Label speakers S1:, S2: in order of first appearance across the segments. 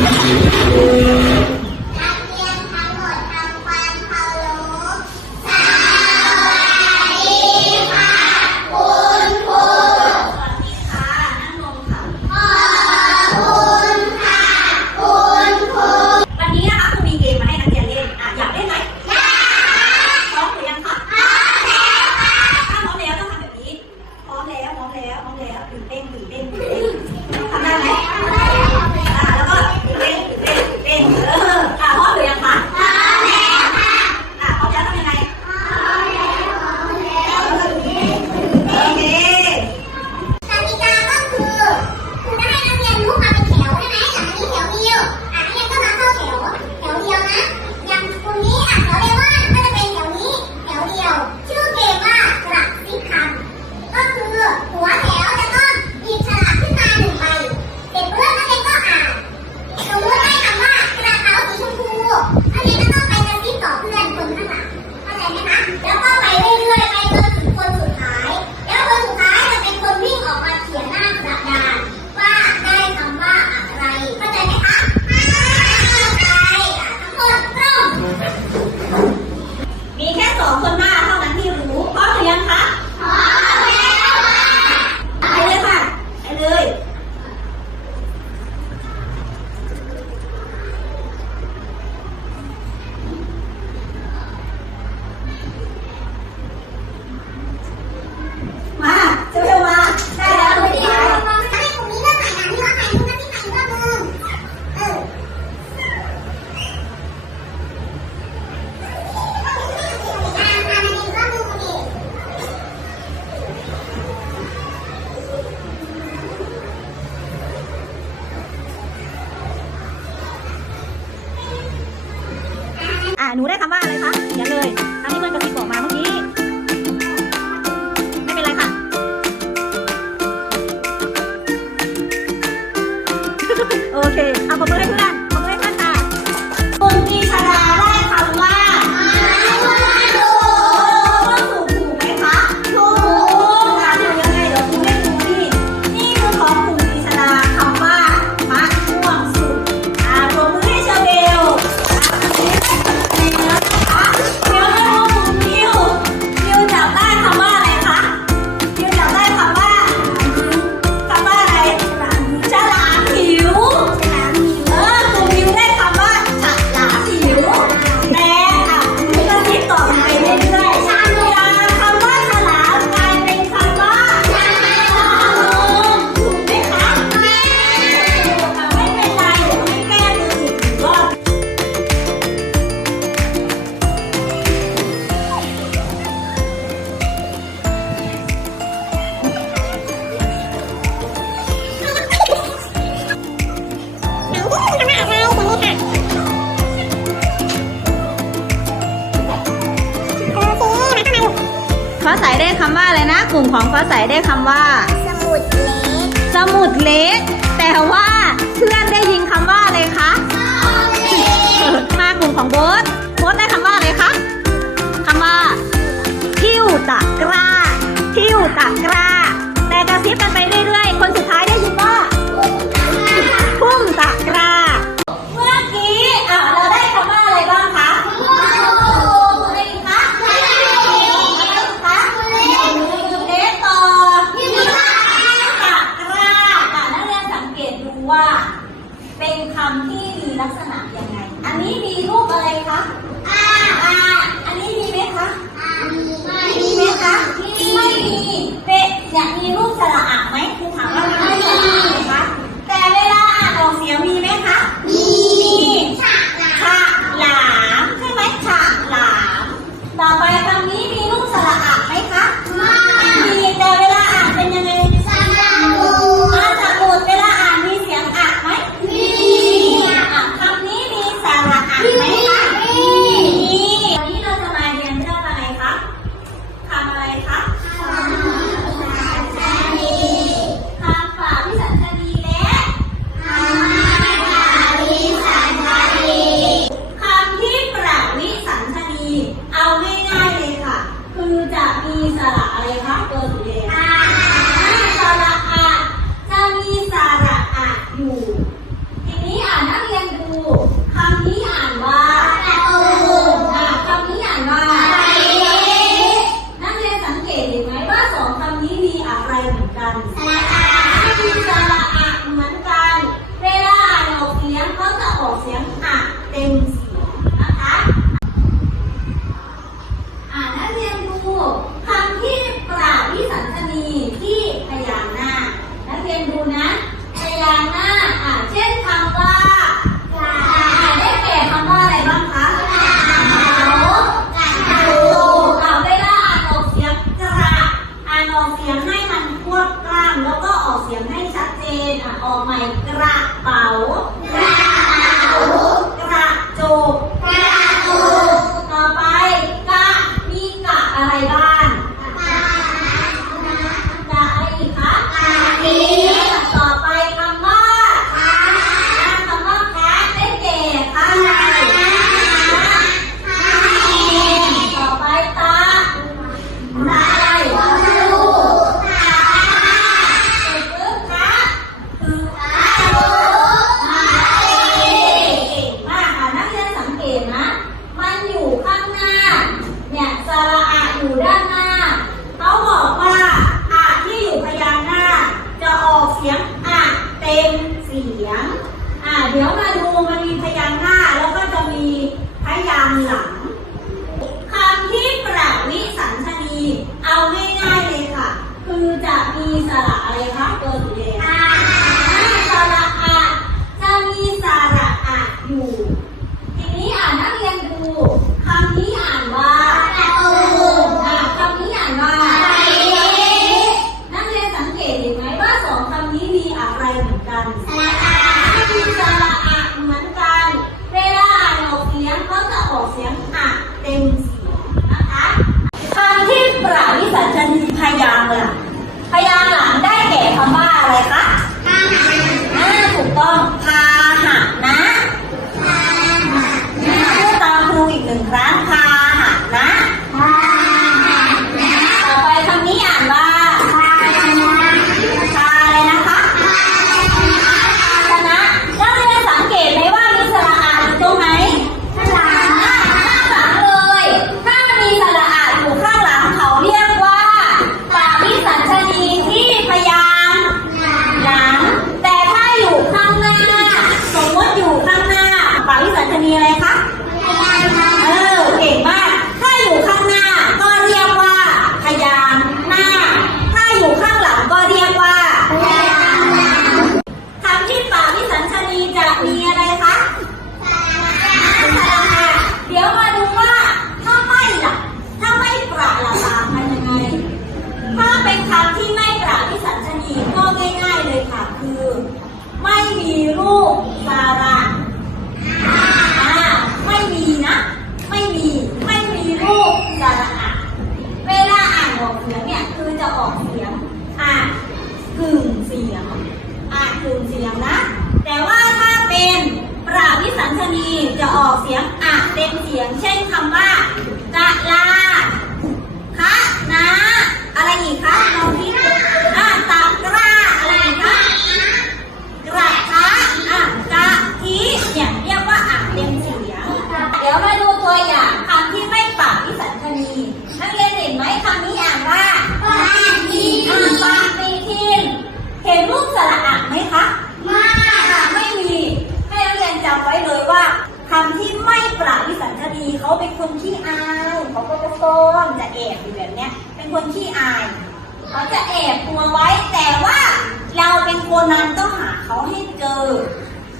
S1: Thank you. ว่า ส
S2: มุดเล็
S1: ก สมุดเล็ก แต่
S2: ว่าเพื่อนได้ยินคำว่าอะไรคะมากลุ่มของโบสโบสได้คำว่าอะไรคะคำว่า ทิวตะกร้า ทิวตะกร้า วดกล้ามแล้วก็ออกเสียงให้ชัดเจนอะออกใหม่กระเป๋ากระ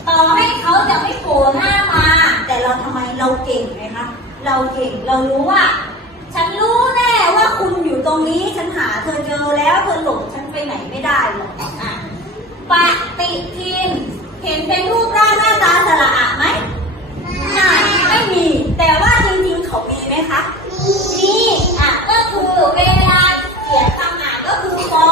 S2: ต่อให้เขาจะไม่โผล่หน้ามา แต่เราทำไมเราเก่งไหมคะเราเก่งเรารู้ว่า ฉันรู้แน่ว่าคุณอยู่ตรงนี้ฉันหาเธอเจอแล้วเธอหลงฉันไปไหนไม่ได้หรอกอะปฏิทินเห็นเป็นรูปร่างหน้าตาสระอะไหมไม่ไม่มี แต่ว่าจริงๆเขามีไหมคะมีอะก็คือเวลาเขียนคำอ่านก็คือฟอ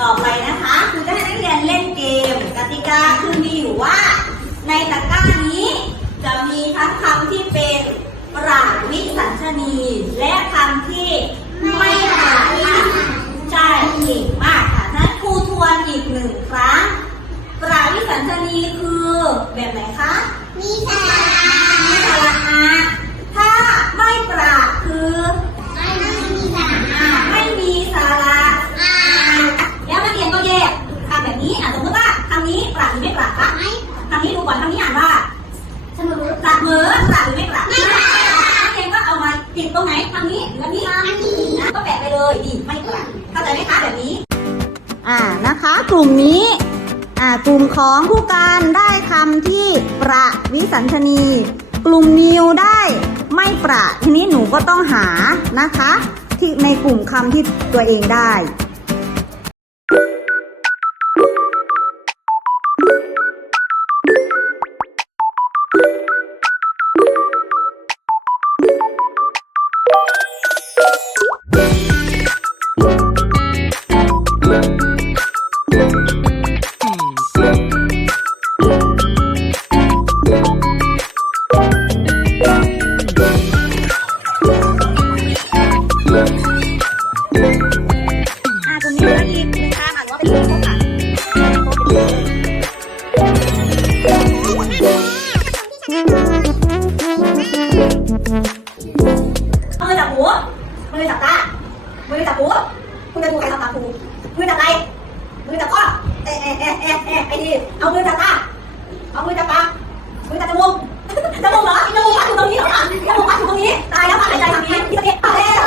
S2: ต่อไปนะคะคือจะให้นักเรียนเล่นเกม กติกาคือมีอยู่ว่า ในตะกร้านี้ จะมีทั้งคำที่เป็นปราดวิสัญชนี และคำที่ไม่ปราดใช่เก่งมากค่ะนั้นครูทวนอีกหนึ่งครั้งปราดวิสัญชนีคือแบบไหนคะ
S1: มีสาระ
S2: มีสาระถ้าไม่ปราดคือ ลุ่มนี้กลุ่มของผู้การได้คำที่ประวิสัญชนี กลุ่มนิวได้ไม่ประทีนี้หนูก็ต้องหานะคะ ที่ในกลุ่มคำที่ตัวเองได้ เอะเอะเอะเอะเอะไอ้นี่เอามือจับตาเอามือจับตามือจับจมูกจมูกเหรอจมูกปัดอยู่ตรงนี้เหรอจมูกปัดอยู่ตรงนี้ ตายแล้วพักหายใจทางนี้ที่ตะเกียบตายแล้ว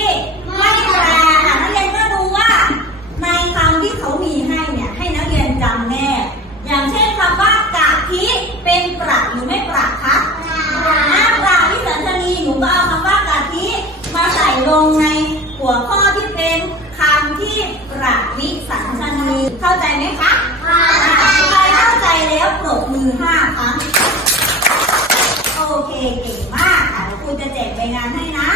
S2: ที่ไม่ปราอะนักเรียนก็ดูว่า ในคำที่เขามีให้เนี่ยให้นักเรียนจำแน่อย่างเช่นคำว่ากะทิเป็นปราหรือไม่ปราคะอ่าปราวิสัญชนีหนูก็เอาคำว่ากะทิมาใส่ลงในหัวข้อที่เป็นคำที่ปราวิสัญชนีเข้าใจไหมคะ
S1: ค่ะ
S2: ใครเข้าใจแล้วปรบมือห้าครั้งโอเคเก่งมากคุณจะแจกใบงานให้นะ